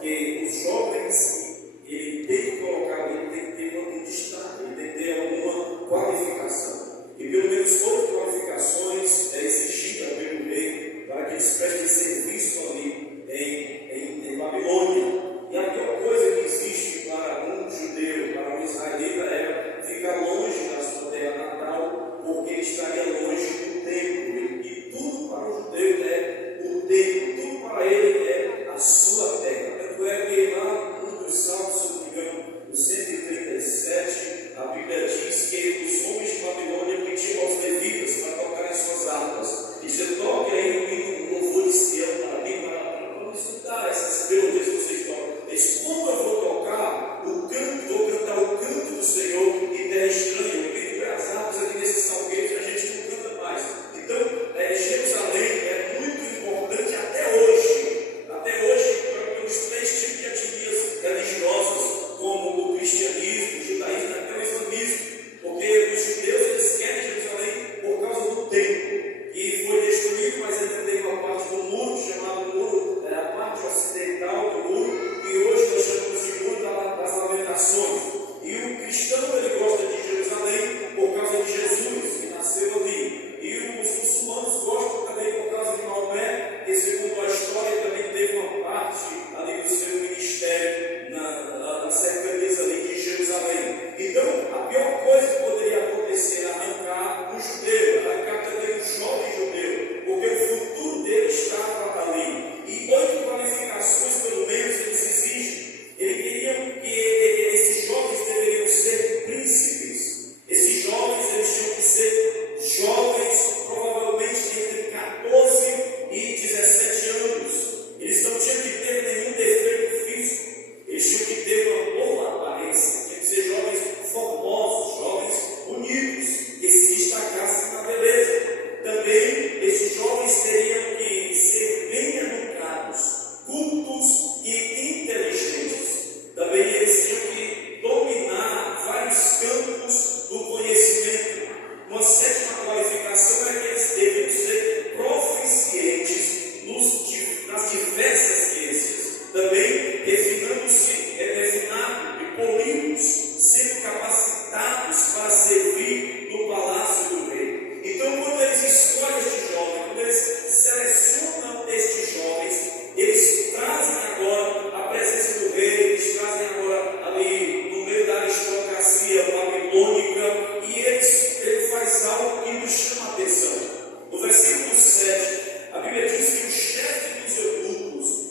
que os jovens, ele tem que colocar, ele tem que ter um destaque, ele tem que ter alguma qualificação. E pelo menos 8 qualificações é exigida pelo rei para que eles prestem serviço ali em Babilônia. E a pior coisa que existe para um judeu, para um israelita, é ficar longe da sua terra natal, porque ele estaria longe do templo. E tudo para o judeu é o templo, tudo para ele é a sua terra. Tanto é que lá no dos Salmos, se não me engano, no 137, a Bíblia diz que os homens de Babilônia pediam aos levitas para tocarem suas harpas. E você toque aí um louvor de Sião para mim, para estudar essas melodias que vocês tocam. Mas como eu vou tocar o canto, vou cantar o canto do Senhor em terra estranha? Eu tenho as harpas aqui nesse salgueiro, a gente não canta mais. Então, Jerusalém é muito importante até hoje. Até hoje, pelos 3 tipos de etnias religiosas, como o cristianismo, o judaísmo e até o islamismo. Porque os judeus, eles querem Jerusalém por causa do templo, que foi destruído, mas ainda tem uma parte do muro, chamado muro, a parte ocidental do muro, que hoje nós chamamos de muro das lamentações. E o cristão, ele gosta de Jerusalém por causa de Jesus, que nasceu ali. E os muçulmanos gostam também por causa de Maomé, que segundo a história também teve uma parte ali do seu ministério nas cercanias ali de Jerusalém. Então, a pior coisa que poderia acontecer é arrancar um judeu, arrancar também um jovem judeu, porque o futuro dele estava ali. E 8 qualificações, pelo menos, eles exigem. Eles queriam que esses jovens deveriam ser príncipes. Esses jovens, eles tinham que ser jovens, provavelmente entre 14 e 17 anos. Eles não tinham que ter nenhum defeito físico. Eles tinham que ter uma boa aparência. Tinham que ser jovens formosos, jovens bonitos, que se destacassem na beleza. Também, esses jovens teriam que ser bem educados, cultos e inteligentes. Também eles tinham que dominar vários campos do conhecimento. Uma 7ª qualificação é que eles devem ser proficientes nas diversas ciências. Também refinados e polidos, sendo capacitados para servir no palácio do rei. Então, quando eles escolhem este jovem, quando eles selecionam estes jovens, eles trazem agora a presença do rei, eles trazem agora ali no meio da aristocracia babilônica, e ele faz algo que nos chama a atenção. No versículo 7, a Bíblia diz que o chefe dos eunucos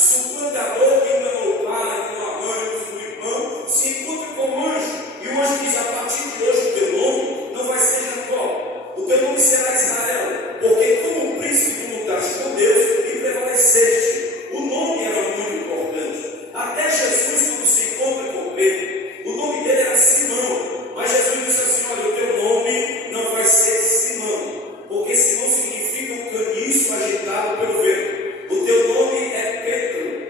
Se o plantador que enganou o pai, com a mãe, com o irmão, se encontra com o anjo, e o anjo diz: a partir de hoje o teu nome não vai ser Jacó, o teu nome será Israel, porque como príncipe tu lutaste com Deus e prevaleceste. O nome era muito importante. Até Jesus, quando se encontra com Pedro, o nome dele era Simão, mas Jesus disse assim: olha, o teu nome não vai ser Simão, porque Simão significa um caniço agitado pelo vento. O teu nome é Pedro,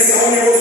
gerenciar um negócio